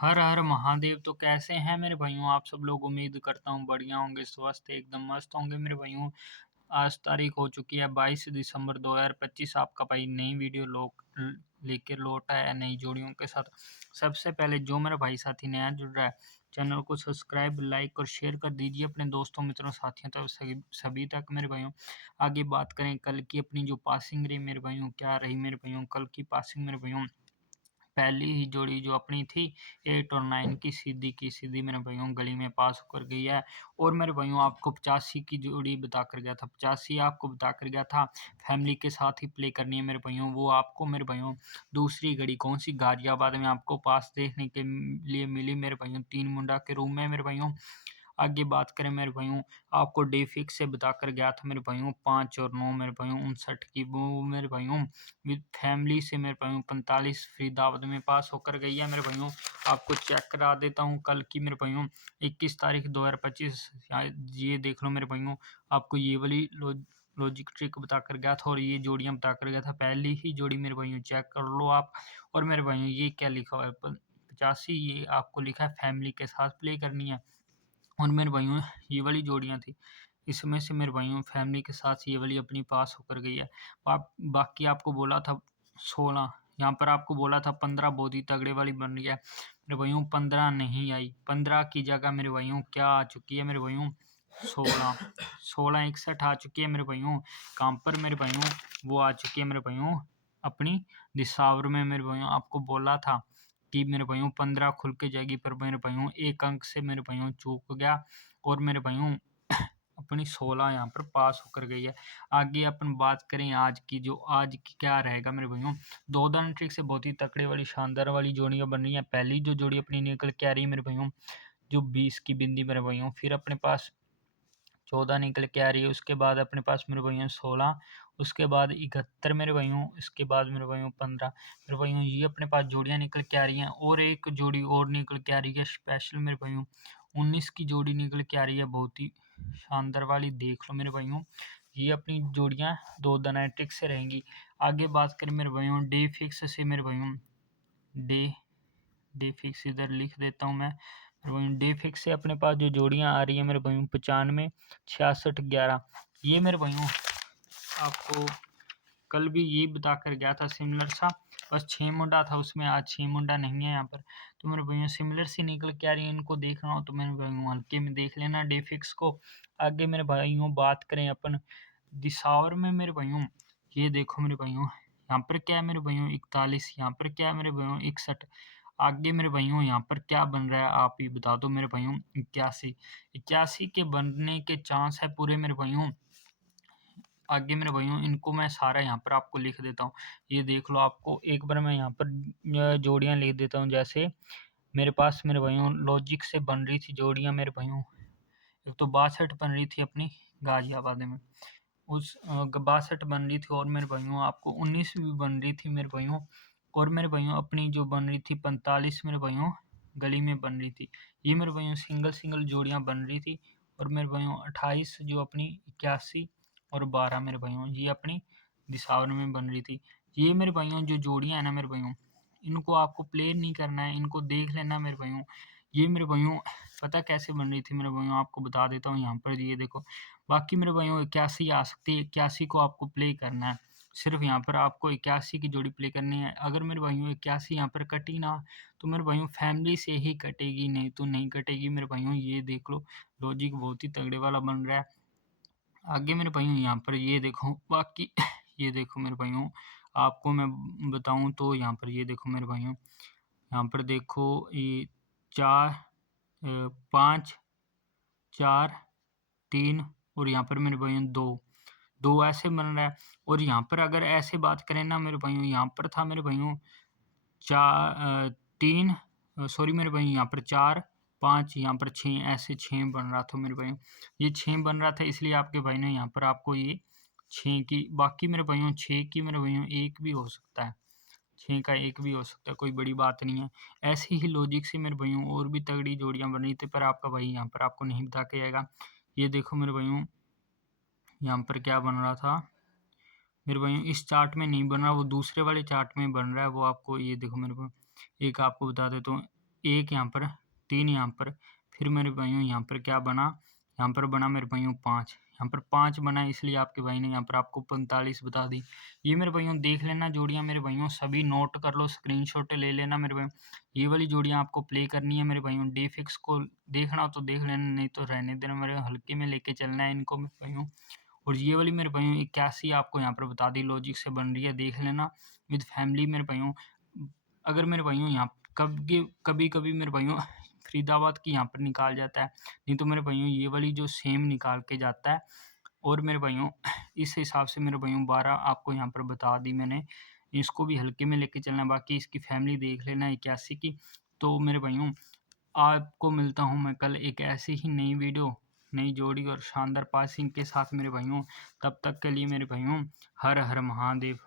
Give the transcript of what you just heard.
हर हर महादेव। तो कैसे हैं मेरे भाइयों आप सब लोग। उम्मीद करता हूँ बढ़िया होंगे, स्वस्थ एकदम मस्त होंगे मेरे भाइयों। आज तारीख हो चुकी है 22 दिसंबर 2025। आपका भाई नई वीडियो लोग लेकर लौटा है नई जोड़ियों के साथ। सबसे पहले जो मेरा भाई साथी नया जुड़ रहा है, चैनल को सब्सक्राइब लाइक और शेयर कर दीजिए अपने दोस्तों मित्रों साथियों तक सभी तक मेरे भाइयों। आगे बात करें कल की अपनी जो पासिंग रही मेरे भाइयों, क्या रही मेरे भाइयों कल की पासिंग मेरे भाइयों। पहली ही जोड़ी जो अपनी थी 8 और 9 की सीधी मेरे भाइयों गली में पास होकर गई है। और मेरे भाइयों आपको 85 की जोड़ी बताकर गया था, 85 आपको बताकर गया था फैमिली के साथ ही प्ले करनी है मेरे भाइयों। वो आपको मेरे भाइयों दूसरी घड़ी कौन सी गाजियाबाद में आपको पास देखने के लिए मिली मेरे भाइयों, 3 मुंडा के रूम में मेरे भाइयों। आगे बात करें मेरे भाइयों, आपको डे फिक्स से बताकर गया था मेरे भाइयों 5 और 9 मेरे भाइयों 59 की। वो मेरे भाइयों विद फैमिली से मेरे भाइयों 45 फरीदाबाद में पास होकर गई है मेरे भाइयों। आपको चेक करा देता हूँ कल की मेरे भाइयों 21 तारीख 2025। ये देख लो मेरे भाइयों, आपको ये वाली लॉजिक ट्रिक बताकर गया था और ये जोड़ियां बताकर गया था। पहली ही जोड़ी मेरे भाइयों चेक कर लो आप। और मेरे भाइयों ये क्या लिखा हुआ है 85, ये आपको लिखा है फैमिली के साथ प्ले करनी है। और मेरे भाइयों ये वाली जोड़ियाँ थी, इसमें से मेरे भाइयों फैमिली के साथ ये वाली अपनी पास होकर गई है। बाकी आपको बोला था 16, यहाँ पर आपको बोला था 15 बहुत ही तगड़े वाली बन रही है मेरे भाइयों। 15 नहीं आई, 15 की जगह मेरे भाइयों क्या आ चुकी है मेरे भाइयों 16 61 आ चुकी है मेरे भाइयों। काम पर मेरे भाइयों वो आ चुकी है मेरे भाइयों अपनी दिसावर में मेरे भाइयों। आपको बोला था कि मेरे भाइयों 15 खुल के जाएगी, पर मेरे भाइयों एक अंक से मेरे भाइयों चूक गया और मेरे भाइयों अपनी 16 यहाँ पर पास होकर गई है। आगे अपन बात करें आज की, जो आज की क्या रहेगा मेरे भाइयों। दो दान ट्रिक से बहुत ही तकड़े वाली शानदार वाली जोड़ियां बन रही है। पहली जो जोड़ी अपनी निकल के आ रही है मेरे भाइयों, जो 20 की बिंदी मेरे भाइयों, फिर अपने पास 14 निकल के आ रही है, उसके बाद अपने पास मेरे भाइयों 16, उसके बाद 71 मेरे भाइयों, इसके बाद मेरे भाइयों 15 मेरे भाइयों। ये अपने पास जोड़ियां निकल के आ रही हैं और एक जोड़ी और निकल के आ रही है स्पेशल मेरे भाइयों। 19 की जोड़ी निकल के आ रही है, बहुत ही शानदार वाली, देख लो मेरे भाइयों। ये अपनी जोड़ियां दो डोनेट्रिक से रहेंगी। आगे बात करें मेरे भाइयों डे फिक्स से मेरे भाइयों, डे डे फिक्स इधर लिख देता हूँ मैं। डे फिक्स से अपने पास जो जोड़ियां आ रही है मेरे भाइयों 95 66 11, ये मेरे भाइयों आपको कल भी ये बताकर गया था सिमिलर सा, बस 6 मुंडा था उसमें, आज 6 मुंडा नहीं है यहाँ पर। तो मेरे भाइयों सिमिलर सी निकल के आ रही है, इनको देखना हो तो मेरे भाइयों हल्के में देख लेना डे फिक्स को। आगे मेरे भाइयों बात करें अपन दिसावर में मेरे भाइयों, ये देखो मेरे भाइयों यहाँ पर क्या है मेरे भाइयों 41, यहाँ पर क्या है मेरे भाइयों 61। आगे मेरे भाइयों यहाँ पर क्या बन रहा है आप ही बता दो मेरे भाइयों 81, 81 के बनने के चांस है पूरे मेरे भाइयों। आगे मेरे भाइयों इनको मैं सारा यहाँ पर आपको लिख देता हूँ, ये देख लो। आपको एक बार मैं यहाँ पर जोड़ियाँ लिख देता हूँ। जैसे मेरे पास मेरे भाइयों लॉजिक से बन रही थी जोड़ियाँ मेरे भाइयों, एक तो 62 बन रही थी अपनी गाजियाबाद में, उस 62 बन रही थी, और मेरे भाइयों आपको 19 भी बन रही थी मेरे भाइयों। और मेरे भाइयों अपनी जो बन रही थी 45 मेरे भाइयों गली में बन रही थी। ये मेरे भाइयों सिंगल सिंगल जोड़ियां बन रही थी। और मेरे भाइयों 28 जो अपनी 81 और 12 मेरे भाइयों ये अपनी दिसावर में बन रही थी। ये मेरे भाइयों जो जोड़ियां हैं ना मेरे भाइयों, इनको आपको प्ले नहीं करना है, इनको देख लेना मेरे भाइयों। ये मेरे भाइयों पता कैसे बन रही थी मेरे भाइयों, आपको बता देता हूँ यहाँ पर, ये देखो। बाकी मेरे भाइयों 81 आ सकती है, 81 को आपको प्ले करना है। सिर्फ यहाँ पर आपको 81 की जोड़ी प्ले करनी है। अगर मेरे भाइयों 81 यहाँ पर कटी ना, तो मेरे भाइयों फैमिली से ही कटेगी, नहीं तो नहीं कटेगी मेरे भाइयों। ये देख लो लॉजिक बहुत ही तगड़े वाला बन रहा है। आगे मेरे भाइयों यहाँ पर ये देखो, बाकी ये देखो मेरे भाइयों, आपको मैं बताऊँ तो यहाँ पर ये देखो मेरे भाइयों, यहाँ पर देखो ये 4 5 4 3 और यहाँ पर मेरे भाइयों 2 ऐसे बन रहा है। और यहाँ पर अगर ऐसे बात करें ना मेरे भाइयों, यहाँ पर था मेरे भाइयों 3 सॉरी मेरे भाई यहाँ पर 4 5 यहाँ पर 6, ऐसे 6 बन रहा था मेरे भाइयों। ये 6 बन रहा था, इसलिए आपके भाई ने यहाँ पर आपको ये 6 की, बाकी मेरे भाइयों 6 की मेरे भाइयों 1 भी हो सकता है, 6 का 1 भी हो सकता है, कोई बड़ी बात नहीं है। ऐसी ही लॉजिक से मेरे भाइयों और भी तगड़ी जोड़ियाँ बन रही थी, पर आपका भाई यहाँ पर आपको नहीं बता के जाएगा। ये देखो मेरे भाइयों यहाँ पर क्या बन रहा था मेरे भाइयों, इस चार्ट में नहीं बन रहा, वो दूसरे वाले चार्ट में बन रहा है। वो आपको ये देखो मेरे को, एक आपको बता देता हूँ, 1 यहाँ पर, 3 यहाँ पर, फिर मेरे भाइयों यहाँ पर क्या बना, यहाँ पर बना मेरे भाइयों 5, यहाँ पर 5 बना, इसलिए आपके भाई ने यहाँ पर आपको 45 बता दी। ये मेरे भाइयों देख लेना जोड़ियाँ मेरे भाइयों, सभी नोट कर लो, स्क्रीनशॉट ले लेना मेरे भाइयों। ये वाली जोड़ियाँ आपको प्ले करनी है मेरे भाइयों। डे फिक्स को देखना हो तो देख लेना, नहीं तो रहने देना मेरे, हल्के में लेके चलना है इनको मेरे भाइयों। और ये वाली मेरे भाइयों 81 आपको यहाँ पर बता दी, लॉजिक से बन रही है, देख लेना विद फैमिली मेरे भाइयों। अगर मेरे भाइयों यहाँ कभी-कभी मेरे भाइयों फरीदाबाद की यहाँ पर निकाल जाता है, नहीं तो मेरे भाइयों ये वाली जो सेम निकाल के जाता है। और मेरे भाइयों इस हिसाब से मेरे भाइयों 12 आपको यहाँ पर बता दी मैंने, इसको भी हल्के में लेके चलना है, बाकी इसकी फैमिली देख लेना 81 की। तो मेरे भाइयों आपको मिलता हूँ मैं कल एक ऐसी ही नई वीडियो, नई जोड़ी और शानदार पासिंग के साथ मेरे भाइयों। तब तक के लिए मेरे भाइयों हर हर महादेव।